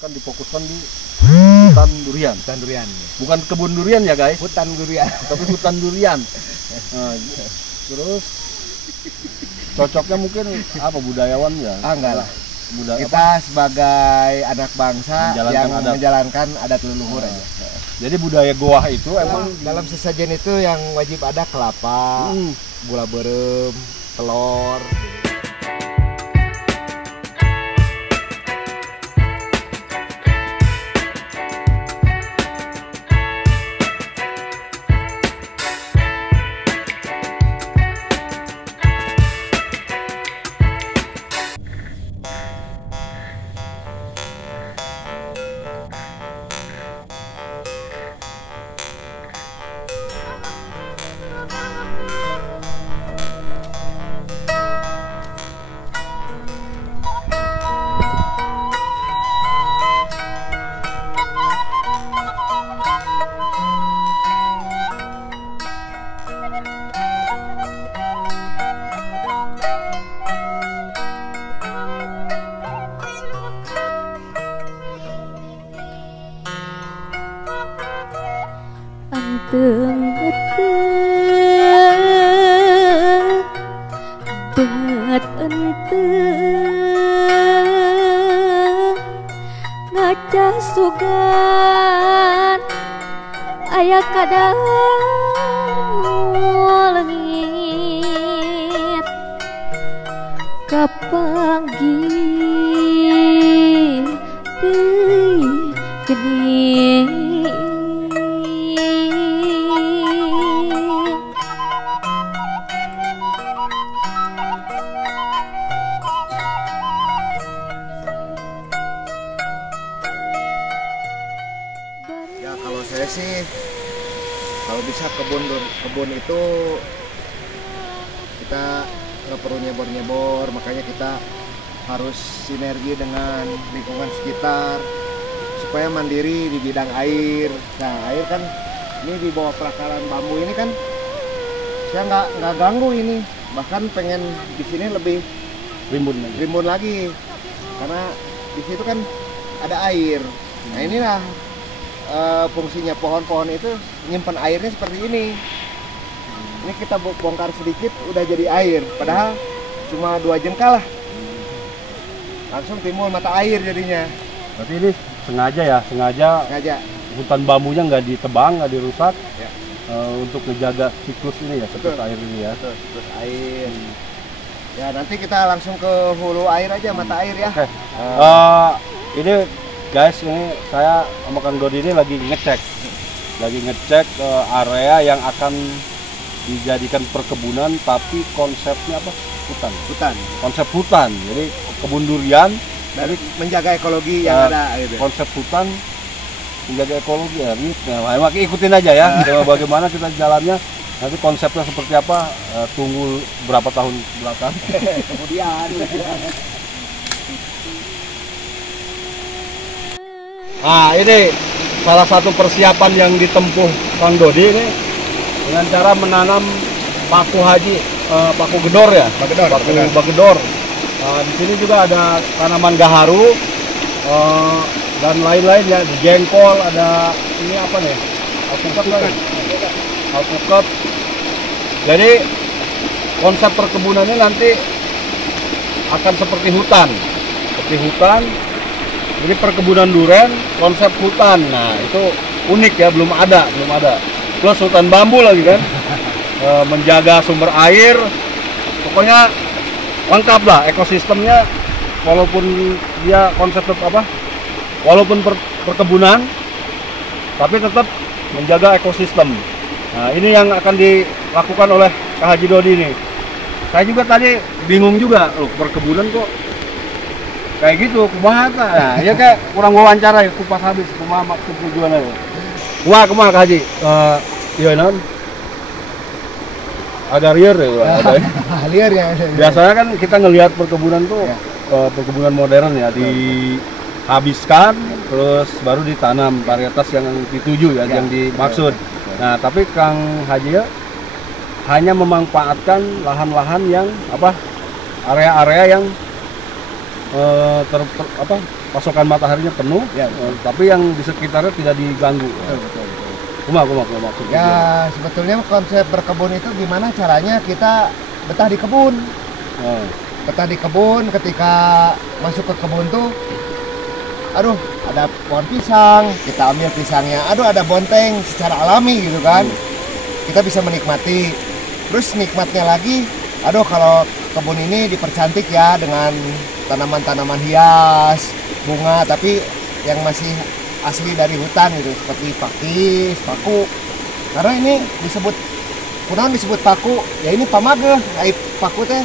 akan difokuskan di hutan durian. Hutan durian. Bukan kebun durian ya guys, Hutan durian. tapi hutan durian. Nah, terus cocoknya mungkin apa, budayawan ya? Enggak lah. Kita sebagai anak bangsa yang menjalankan adat leluhur aja. Jadi budaya goa itu emang dalam sesajen itu yang wajib ada kelapa, gula berem, telur. Anteng bet enteng ngaca sugan aya kadang lengit kapanggi deui geni. Ya kalau saya sih, kalau bisa kebun itu kita nggak perlu nyebor-nyebor, makanya kita harus sinergi dengan lingkungan sekitar supaya mandiri di bidang air. Nah air kan ini di bawah perakaran bambu ini kan saya nggak ganggu ini, bahkan pengen di sini lebih rimbun lagi karena di situ kan ada air. Nah inilah fungsinya pohon-pohon itu nyimpan airnya seperti ini. Ini kita bongkar sedikit udah jadi air, padahal cuma 2 jengkal lah. Langsung timbul mata air jadinya. Berarti ini sengaja hutan bambunya nggak ditebang, nggak dirusak ya. Untuk menjaga siklus ini ya, siklus air ini ya. Siklus air. Ya nanti kita langsung ke hulu air aja, mata air ya. Oke. Ini guys, ini saya sama Kang Dodi ini lagi ngecek area yang akan dijadikan perkebunan, tapi konsepnya apa? Hutan. Konsep hutan. Jadi kebun durian dari menjaga ekologi yang ada gitu. Konsep hutan menjaga ekologi ya. Nah, ikutin aja ya. Bagaimana kita jalannya. Nanti konsepnya seperti apa? Tunggu berapa tahun belakang. Kemudian. Nah ini salah satu persiapan yang ditempuh Kang Dodi ini dengan cara menanam paku haji, paku gedor ya, bagedor. Di sini juga ada tanaman gaharu dan lain-lain ya, di jengkol ada ini apa nih, alpukat. Jadi konsep perkebunannya nanti akan seperti hutan. Jadi perkebunan durian konsep hutan. Nah itu unik ya, belum ada. Plus hutan bambu lagi kan, menjaga sumber air. Pokoknya lengkap lah ekosistemnya. Walaupun dia konsep walaupun perkebunan, tapi tetap menjaga ekosistem. Nah ini yang akan dilakukan oleh Kak Haji Dodi ini. Saya juga tadi bingung juga, loh perkebunan kok kayak gitu, kumaha ta? Nah, ya kayak kurang wawancara ya, kupas habis, kumaha maksud tujuannya ya. Kumaha Kak Haji? Iya non? Agak liar ya, liar ya. Biasanya kan kita ngelihat perkebunan tuh perkebunan modern ya, dihabiskan terus baru ditanam varietas yang dituju ya, yang dimaksud. Nah, tapi Kang Haji ya hanya memanfaatkan lahan-lahan yang area-area yang pasokan mataharinya penuh, Ya, tapi yang di sekitarnya tidak diganggu. betul. Kumaha maksudnya. Ya sebetulnya konsep berkebun itu gimana caranya kita betah di kebun. Oh. Betah di kebun, ketika masuk ke kebun tuh, aduh ada pohon pisang, kita ambil pisangnya, aduh ada bonteng secara alami gitu kan. Kita bisa menikmati. Terus nikmatnya lagi, aduh kalau kebun ini dipercantik ya dengan tanaman-tanaman hias, bunga, tapi yang masih asli dari hutan gitu, seperti pakis, paku. Karena ini disebut, kunaon disebut paku, ya ini pamage, ai paku teh.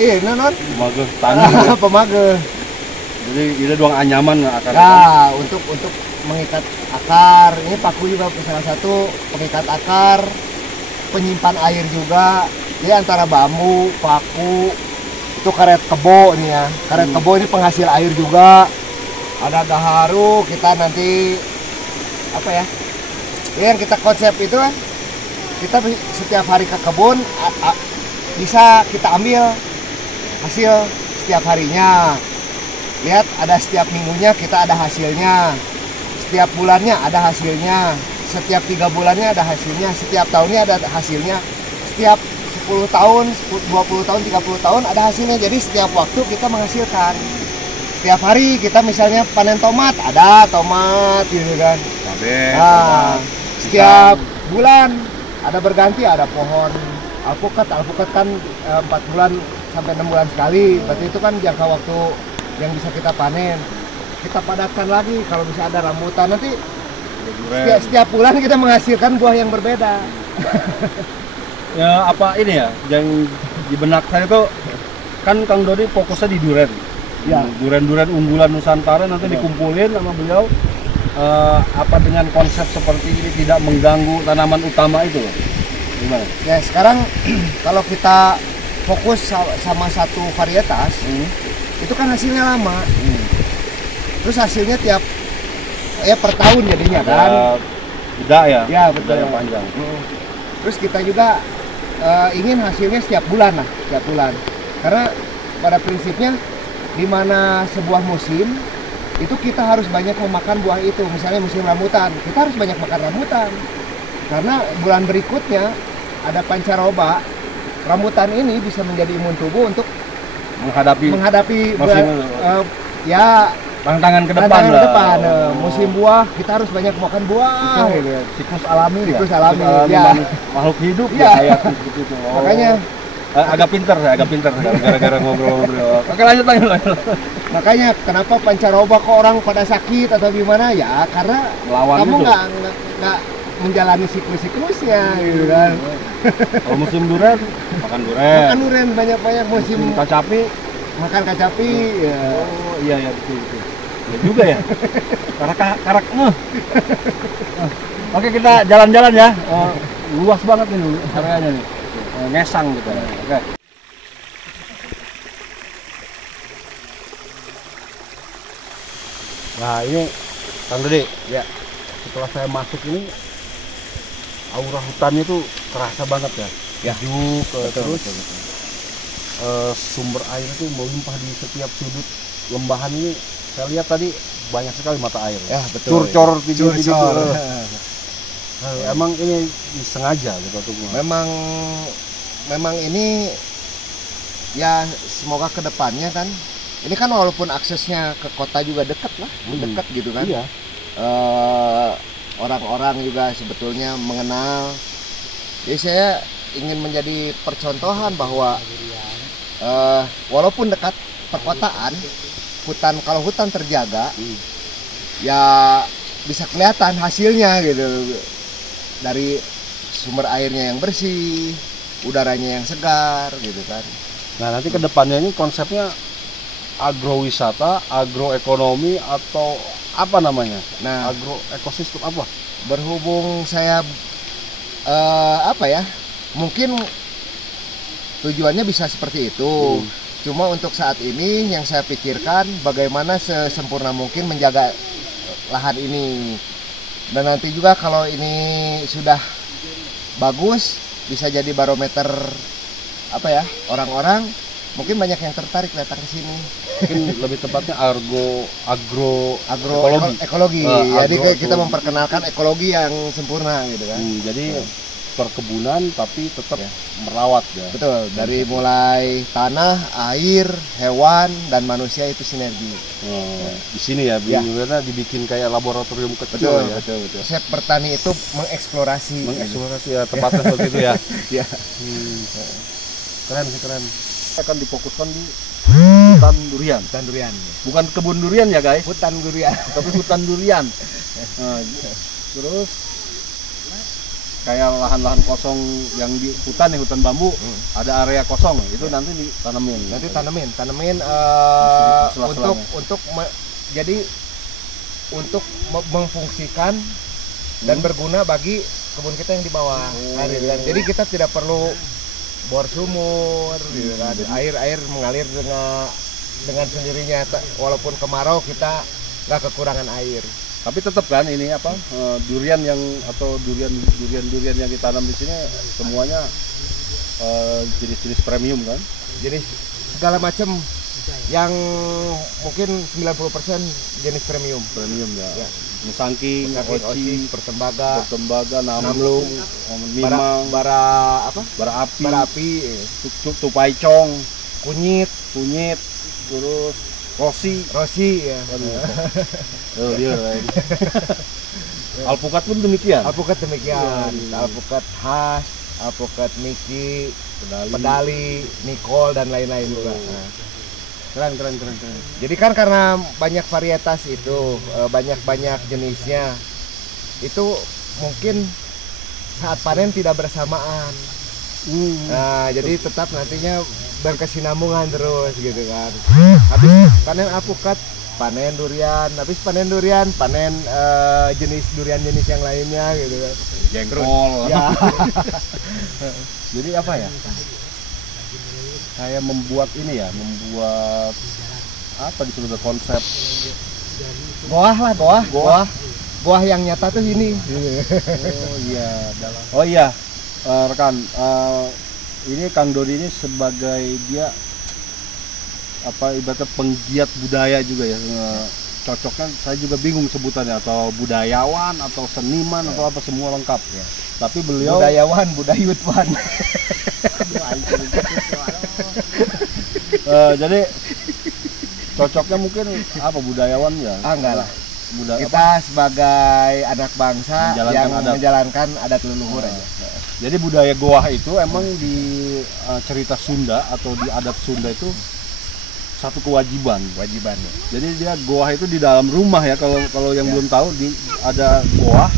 Iya, non. Pemageh tanah. Pamage. Jadi ini doang anyaman akar. Ya, untuk mengikat akar. Ini paku juga salah satu pengikat akar, penyimpan air juga. Jadi antara bambu, paku, itu karet kebo nih ya. Karet kebo ini penghasil air juga. Ada gaharu, kita nanti apa ya? Yang kita konsep itu kan, kita setiap hari ke kebun bisa kita ambil hasil setiap harinya. Lihat, ada setiap minggunya kita ada hasilnya, setiap bulannya ada hasilnya, setiap 3 bulannya ada hasilnya, setiap tahunnya ada hasilnya, setiap 10 tahun, 20 tahun, 30 tahun ada hasilnya. Jadi setiap waktu kita menghasilkan. Setiap hari kita misalnya panen tomat, ada tomat gitu kan. Nah, setiap bulan ada berganti, ada pohon alpukat kan 4 bulan sampai 6 bulan sekali. Berarti itu kan jangka waktu yang bisa kita panen. Kita padatkan lagi, kalau bisa ada rambutan, nanti setiap bulan kita menghasilkan buah yang berbeda. Ya apa ini ya, yang di benak saya tuh kan Kang Dodi fokusnya di duren. Ya. Duren-duren unggulan Nusantara nanti dikumpulin sama beliau, apa dengan konsep seperti ini tidak mengganggu tanaman utama itu, gimana? Ya sekarang kalau kita fokus sama satu varietas, itu kan hasilnya lama. Terus hasilnya tiap per tahun jadinya kan. Beda ya. Ya betul. Yang panjang. Terus kita juga ingin hasilnya setiap bulan lah, setiap bulan. Karena pada prinsipnya di mana sebuah musim itu kita harus banyak memakan buah itu. Misalnya musim rambutan, kita harus banyak makan rambutan. Karena bulan berikutnya ada pancaroba, rambutan ini bisa menjadi imun tubuh untuk menghadapi ya tantangan ke depan lah. Musim buah kita harus banyak makan buah. Itu siklus alami siklus ya. alami ya. Makhluk hidup ya. Kayak gitu. Makanya agak pinter gara-gara ngobrol-ngobrol. Oke, lanjut. Makanya kenapa pancaroba kok orang pada sakit atau gimana ya, karena melawan kamu itu. nggak menjalani siklusnya gitu kan. Kalau musim duren makan duren banyak musim kacapi makan kacapi ya. Oh iya betul. Ya juga ya. Karak. Oke, kita jalan-jalan ya. Luas banget nih areanya nih. Ngesang gitu. Oke. Nah ini Kang Dede, Ya. setelah saya masuk ini aura hutannya tuh terasa banget ya. Ya. Sejuk, terus Betul. sumber air itu melimpah di setiap sudut lembahan ini. Saya lihat tadi banyak sekali mata air. Ya betul. Curcor. Emang ini sengaja gitu tuh. Memang ini ya semoga kedepannya kan, ini kan walaupun aksesnya ke kota juga dekat lah, dekat gitu kan. Iya. Orang-orang juga sebetulnya mengenal. Jadi saya ingin menjadi percontohan bahwa walaupun dekat perkotaan, kalau hutan terjaga, ya bisa kelihatan hasilnya gitu, dari sumber airnya yang bersih, udaranya yang segar gitu kan. Nah nanti kedepannya ini konsepnya agrowisata, agroekonomi atau apa namanya? Nah, agroekosistem apa? berhubung saya mungkin tujuannya bisa seperti itu. Cuma untuk saat ini yang saya pikirkan bagaimana sesempurna mungkin menjaga lahan ini. Dan nanti juga kalau ini sudah bagus, bisa jadi barometer orang-orang mungkin banyak yang tertarik datang ke sini. Mungkin lebih tepatnya agro ekologi. Jadi kita memperkenalkan ekologi yang sempurna gitu kan. Jadi perkebunan tapi tetap merawat ya. Betul, dari mulai tanah, air, hewan dan manusia itu sinergi. Di sini ya, benar dibikin kayak laboratorium kecil ya. Betul. Konsep bertani itu mengeksplorasi ya, tepatnya seperti itu ya. Ya. Keren. Akan difokuskan di hutan durian. Bukan kebun durian ya guys, Hutan durian. tapi hutan durian. Terus kayak lahan-lahan kosong yang di hutan bambu, ada area kosong itu nanti ditanamin. Nanti tanemin untuk memfungsikan dan berguna bagi kebun kita yang di bawah. Jadi kita tidak perlu bor sumur, gitu kan. Air mengalir dengan sendirinya, walaupun kemarau kita nggak kekurangan air. Tapi tetap kan ini durian yang yang ditanam di sini semuanya jenis-jenis premium kan? Jadi segala macam yang mungkin 90% jenis premium ya. Musangking, Oci, Pertembaga, Namlung, Mimang, bara api, Tupaicong, kunyit, terus Rosi ya. Alpukat pun demikian. Alpukat khas, alpukat Miki, Pedali, Nicole dan lain-lain juga. Keren. Jadi kan karena banyak varietas itu, banyak jenisnya, itu mungkin saat panen tidak bersamaan. Nah, jadi tetap nantinya berkesinambungan terus gitu kan. Habis panen alpukat, panen durian, habis panen durian, panen jenis durian-jenis yang lainnya gitu kan. Jengkol. Ya. Jadi apa ya? Kayak membuat apa disebut konsep goah yang nyata tuh ini. Oh iya, rekan, ini Kang Dodi ini sebagai dia ibaratnya penggiat budaya juga ya. Cocoknya saya juga bingung sebutannya, atau budayawan atau seniman atau apa, semua lengkap ya. Tapi beliau budayutwan. Jadi cocoknya mungkin budayawan ya? Enggak lah. Kita sebagai anak bangsa yang menjalankan adat leluhur aja. Jadi budaya goah itu emang di cerita Sunda atau di adat Sunda itu satu kewajiban. Jadi dia goah itu di dalam rumah ya, kalau yang belum tahu, ada goah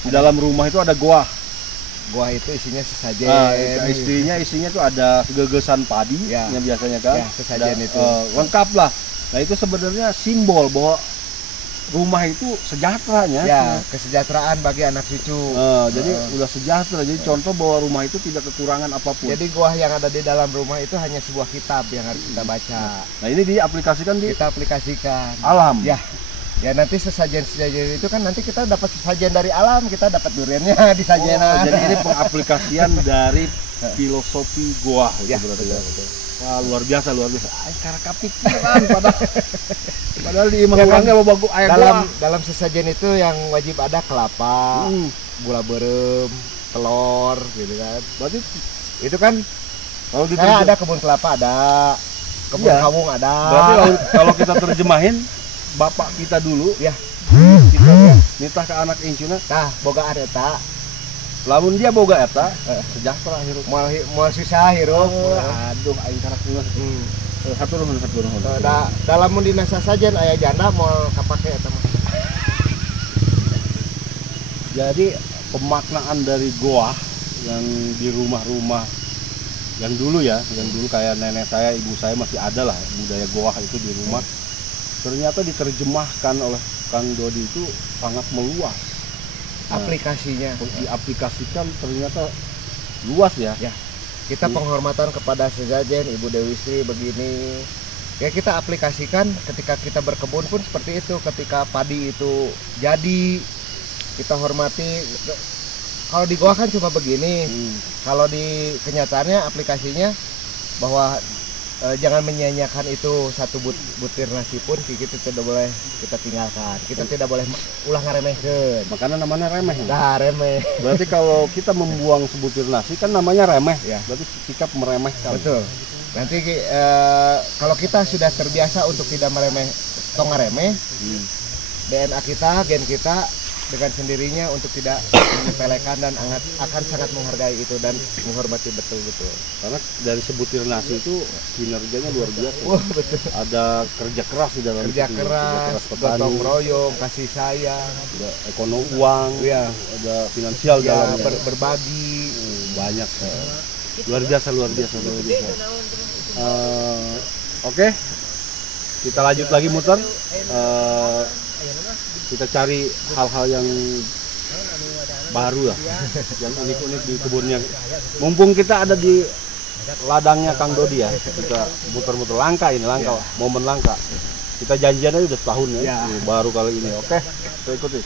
di dalam rumah itu ada goah. Goah itu isinya sesajen. Isinya tuh ada gegesan padi yang biasanya kan. Sesajen itu lengkap lah. Nah itu sebenarnya simbol bahwa rumah itu sejahteranya. Ya, kesejahteraan bagi anak cucu. Jadi udah sejahtera. Jadi contoh bahwa rumah itu tidak kekurangan apapun. Jadi goah yang ada di dalam rumah itu hanya sebuah kitab yang harus kita baca. Nah ini diaplikasikan kita aplikasikan alam. Ya nanti sesajen itu kan nanti kita dapat sesajen dari alam, kita dapat duriannya di sajenan. Jadi ini pengaplikasian dari filosofi goah gitu berarti ya. Wah, luar biasa. Cara kapit kan padahal di imah-imahnya lo bagus air dalam sesajen itu yang wajib ada kelapa, gula berem, telur gitu kan. Berarti itu kan kalau ada kebun kelapa, ada kebun kawung, ada. Berarti kalau kita terjemahin bapak kita dulu ya, kita nitah ke anak incuna boga eta, lamun dia boga eta sejahtera hirup, moal susah hirup. Aduh aing karak geus hatur nuhun. Dalam mun dina sasajen aya janda moal kapake eta mah. Jadi pemaknaan dari goah yang di rumah-rumah yang dulu kayak nenek saya, ibu saya masih ada lah budaya goah itu di rumah. Ternyata diterjemahkan oleh Kang Dodi itu sangat meluas. Aplikasinya diaplikasikan ternyata luas ya. Kita penghormatan kepada sesajen, Ibu Dewi Sri begini. Ya kita aplikasikan ketika kita berkebun pun seperti itu. Ketika padi itu jadi, kita hormati. Kalau di goa kan cuma begini. Kalau di kenyataannya aplikasinya bahwa jangan menyia-nyiakan itu satu butir nasi pun kita tidak boleh kita tinggalkan. Kita tidak boleh ulah ngaremehkeun. Makanya namanya remeh. Nah, remeh. Berarti kalau kita membuang sebutir nasi kan namanya remeh. Ya. Berarti sikap meremehkan. Betul. Nanti kalau kita sudah terbiasa untuk tidak tong ngaremeh, DNA kita, gen kita dengan sendirinya untuk tidak menyepelekan dan akan sangat menghargai itu dan menghormati betul-betul. Karena dari sebutir nasi itu kinerjanya luar biasa. Wah, betul. Ada kerja keras di dalam Kerja situ. keras, petani, gotong royong, kasih sayang, ada ekonomi uang, ya, ada finansial ya dalamnya. berbagi. Banyak. Luar biasa. Oke. Kita lanjut lagi muter. Kita cari hal-hal yang baru lah, yang unik-unik di kebunnya. Mumpung kita ada di ladangnya Kang Dodi ya, kita muter-muter langka ini, momen langka. Kita janjian aja udah setahun ya, baru kali ini. Oke, kita ikuti.